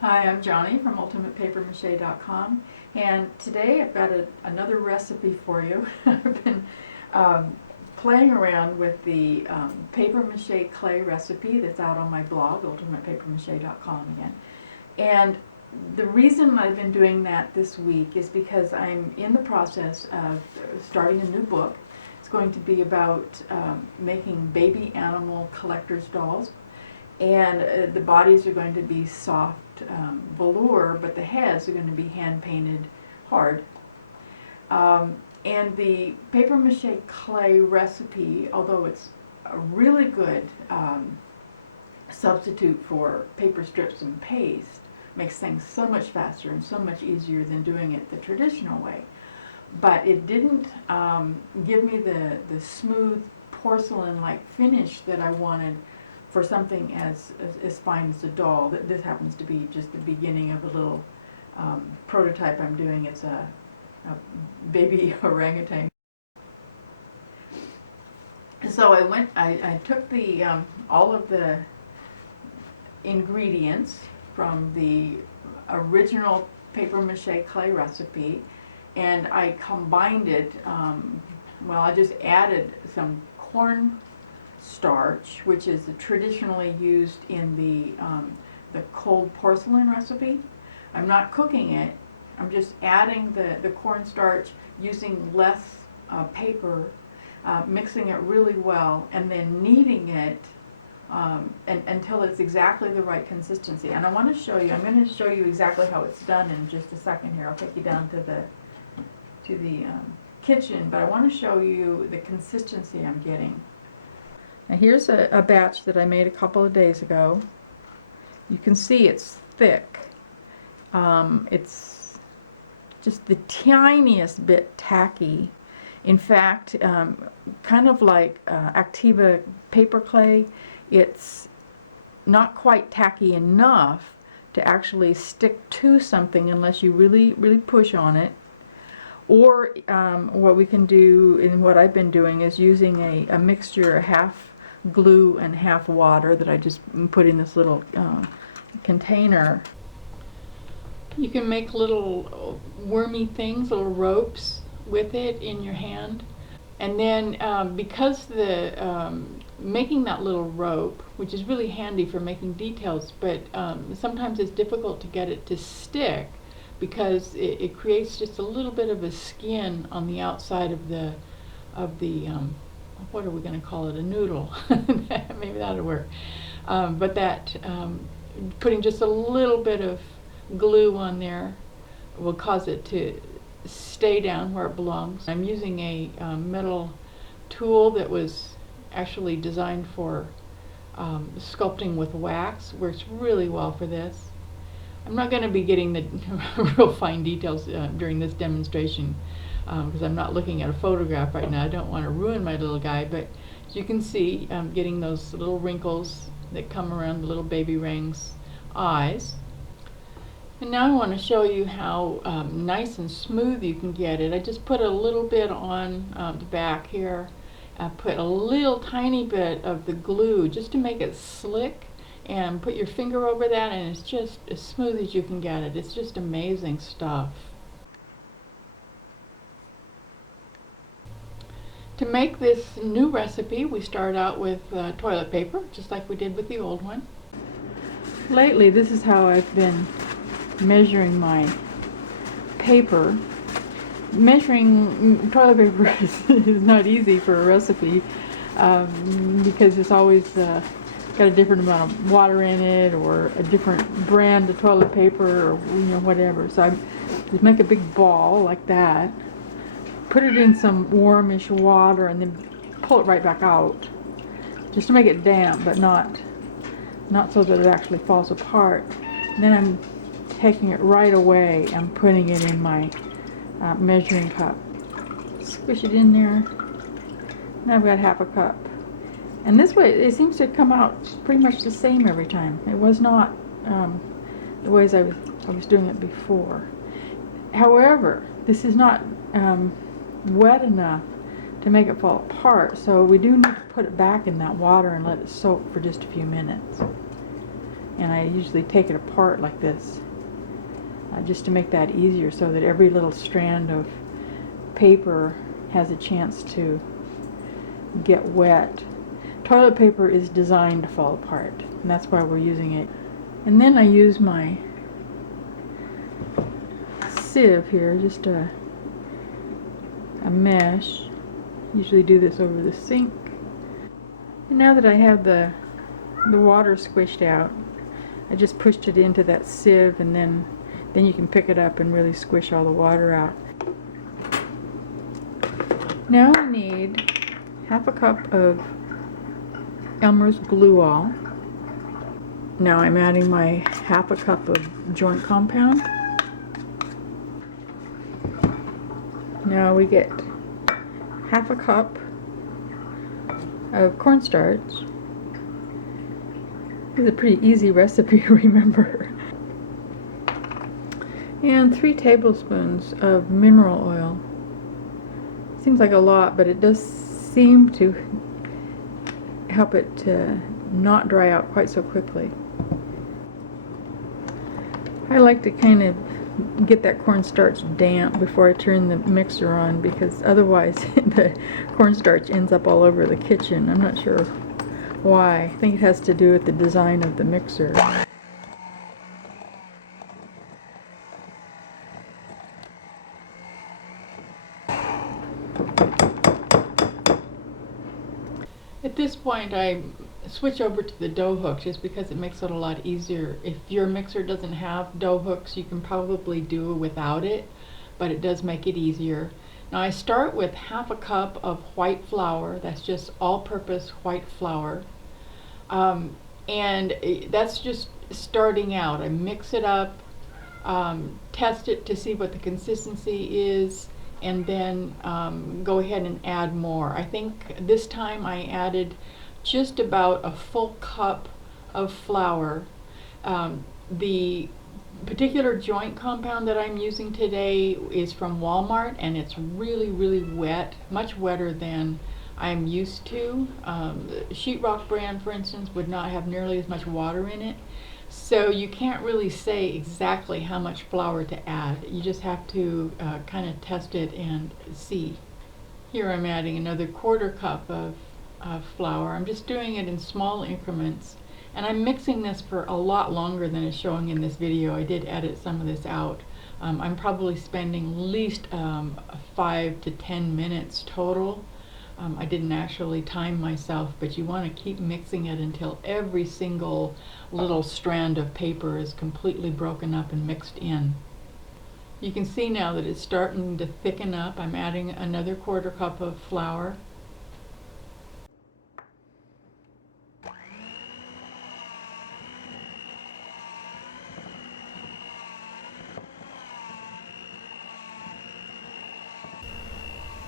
Hi, I'm Johnny from ultimatepapermache.com, and today I've got another recipe for you. I've been playing around with the paper mache clay recipe that's out on my blog, ultimatepapermache.com again. And the reason I've been doing that this week is because I'm in the process of starting a new book. It's going to be about making baby animal collector's dolls. And the bodies are going to be soft velour, but the heads are going to be hand painted hard. And the paper mache clay recipe, although it's a really good substitute for paper strips and paste, makes things so much faster and so much easier than doing it the traditional way. But it didn't give me the smooth porcelain-like finish that I wanted for something as fine as a doll. This happens to be just the beginning of a little prototype I'm doing. It's a baby orangutan. So I took the all of the ingredients from the original paper mache clay recipe, and I combined it. Well, I just added some corn starch, which is traditionally used in the cold porcelain recipe. I'm not cooking it. I'm just adding the cornstarch, using less paper, mixing it really well, and then kneading it until it's exactly the right consistency. And I want to show you. I'm going to show you exactly how it's done in just a second here. I'll take you down to the kitchen, but I want to show you the consistency I'm getting. Now here's a batch that I made a couple of days ago. You can see it's thick. It's just the tiniest bit tacky. In fact, kind of like Activa paper clay, it's not quite tacky enough to actually stick to something unless you really, really push on it. Or what we can do, and what I've been doing, is using a mixture, half glue and half water that I just put in this little container. You can make little wormy things, little ropes with it in your hand. And then because the making that little rope, which is really handy for making details, but sometimes it's difficult to get it to stick because it creates just a little bit of a skin on the outside of the what are we going to call it, a noodle. Maybe that'll work. But that putting just a little bit of glue on there will cause it to stay down where it belongs. I'm using a metal tool that was actually designed for sculpting with wax. Works really well for this. I'm not going to be getting the real fine details during this demonstration because I'm not looking at a photograph right now. I don't want to ruin my little guy, but as you can see, I'm getting those little wrinkles that come around the little baby Rang's eyes. And now I want to show you how nice and smooth you can get it. I just put a little bit on the back here. I put a little tiny bit of the glue just to make it slick, and put your finger over that, and it's just as smooth as you can get it. It's just amazing stuff. To make this new recipe, we start out with toilet paper, just like we did with the old one. Lately, this is how I've been measuring my paper. Measuring toilet paper is not easy for a recipe because it's always got a different amount of water in it, or a different brand of toilet paper, or whatever. So I just make a big ball like that, put it in some warmish water, and then pull it right back out, just to make it damp, but not so that it actually falls apart. And then I'm taking it right away and putting it in my measuring cup. Squish it in there. Now I've got half a cup. And this way, it seems to come out pretty much the same every time. It was not the ways I was doing it before. However, this is not wet enough to make it fall apart, so we do need to put it back in that water and let it soak for just a few minutes. and I usually take it apart like this, just to make that easier, so that every little strand of paper has a chance to get wet. Toilet paper is designed to fall apart, and that's why we're using it. And then I use my sieve here, just a mesh. Usually do this over the sink. And now that I have the water squished out, I just pushed it into that sieve, and then you can pick it up and really squish all the water out. Now I need half a cup of Elmer's glue all. Now I'm adding my half a cup of joint compound. Now we get half a cup of cornstarch. This is a pretty easy recipe to remember. And 3 tablespoons of mineral oil. Seems like a lot, but it does seem to help it to not dry out quite so quickly. I like to kind of get that cornstarch damp before I turn the mixer on, because otherwise the cornstarch ends up all over the kitchen. I'm not sure why. I think it has to do with the design of the mixer. At this point, I switch over to the dough hook just because it makes it a lot easier. If your mixer doesn't have dough hooks, you can probably do without it, but it does make it easier. Now I start with half a cup of white flour. That's just all-purpose white flour. And that's just starting out. I mix it up, test it to see what the consistency is, and then go ahead and add more. I think this time I added just about a full cup of flour. The particular joint compound that I'm using today is from Walmart, and it's really, really wet, much wetter than I'm used to. The Sheetrock brand, for instance, would not have nearly as much water in it. So you can't really say exactly how much flour to add. You just have to kind of test it and see. Here I'm adding another 1/4 cup of flour. I'm just doing it in small increments, and I'm mixing this for a lot longer than is showing in this video. I did edit some of this out. I'm probably spending at least 5 to 10 minutes total. I didn't actually time myself, but you want to keep mixing it until every single little strand of paper is completely broken up and mixed in. You can see now that it's starting to thicken up. I'm adding another 1/4 cup of flour.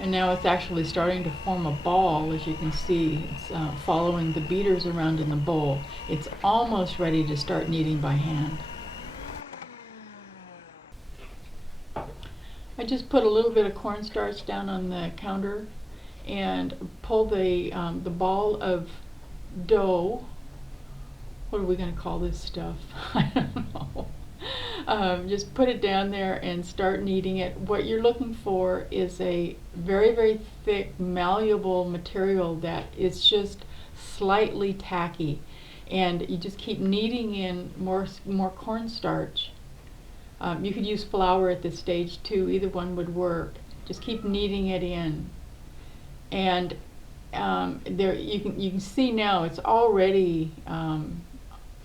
And now it's actually starting to form a ball, as you can see. It's following the beaters around in the bowl. It's almost ready to start kneading by hand. I just put a little bit of cornstarch down on the counter and pull the ball of dough. What are we going to call this stuff? I don't know. Just put it down there and start kneading it. What you're looking for is a very, very thick, malleable material that is just slightly tacky. And you just keep kneading in more cornstarch. You could use flour at this stage too. Either one would work. Just keep kneading it in. And there you can see now it's already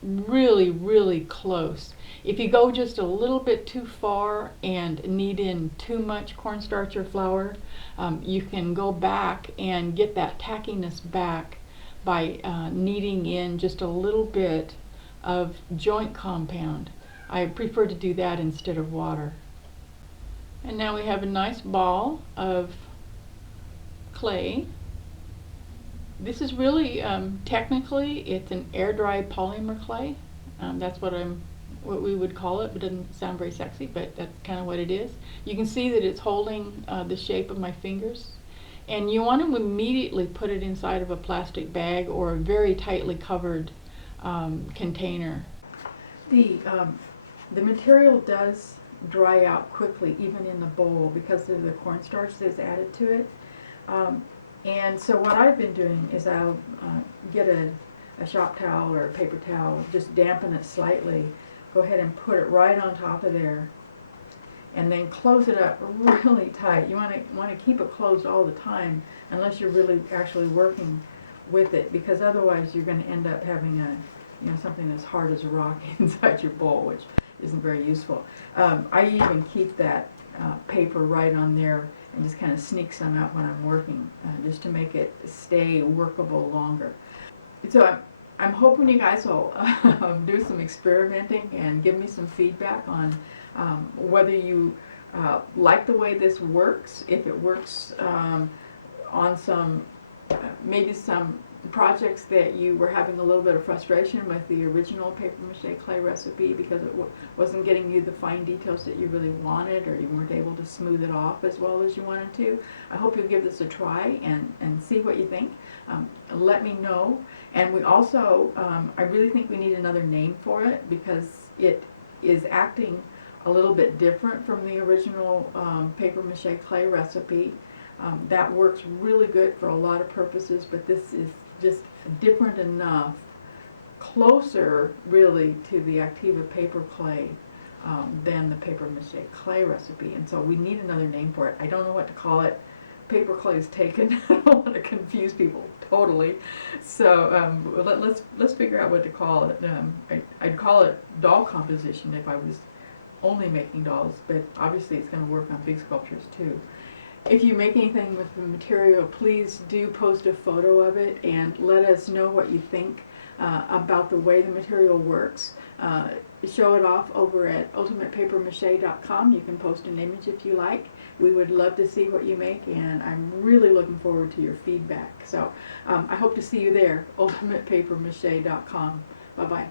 really, really close. If you go just a little bit too far and knead in too much cornstarch or flour, you can go back and get that tackiness back by kneading in just a little bit of joint compound. I prefer to do that instead of water. And now we have a nice ball of clay. This is really, technically, it's an air-dry polymer clay. That's what we would call it, but it doesn't sound very sexy, but that's kind of what it is. You can see that it's holding the shape of my fingers. And you want to immediately put it inside of a plastic bag or a very tightly covered container. The material does dry out quickly, even in the bowl, because of the cornstarch that's added to it. And so what I've been doing is I'll get a shop towel or a paper towel, just dampen it slightly, go ahead and put it right on top of there, and then close it up really tight. You want to keep it closed all the time, unless you're really actually working with it, because otherwise you're going to end up having something as hard as a rock inside your bowl, which isn't very useful. I even keep that paper right on there and just kind of sneak some out when I'm working, just to make it stay workable longer. So I'm hoping you guys will do some experimenting and give me some feedback on whether you like the way this works, if it works on some, maybe some projects that you were having a little bit of frustration with the original paper mache clay recipe because it wasn't getting you the fine details that you really wanted, or you weren't able to smooth it off as well as you wanted to. I hope you'll give this a try and see what you think. Let me know. And we also, I really think we need another name for it, because it is acting a little bit different from the original paper mache clay recipe. That works really good for a lot of purposes, but this is just different enough, closer really to the Activa paper clay than the paper mache clay recipe, and so we need another name for it. I don't know what to call it. Paper clay is taken. I don't want to confuse people totally, so let's figure out what to call it. I'd call it doll composition if I was only making dolls, but obviously it's going to work on big sculptures too. If you make anything with the material, please do post a photo of it and let us know what you think about the way the material works. Show it off over at ultimatepapermache.com. You can post an image if you like. We would love to see what you make, and I'm really looking forward to your feedback. So I hope to see you there, ultimatepapermache.com. Bye-bye.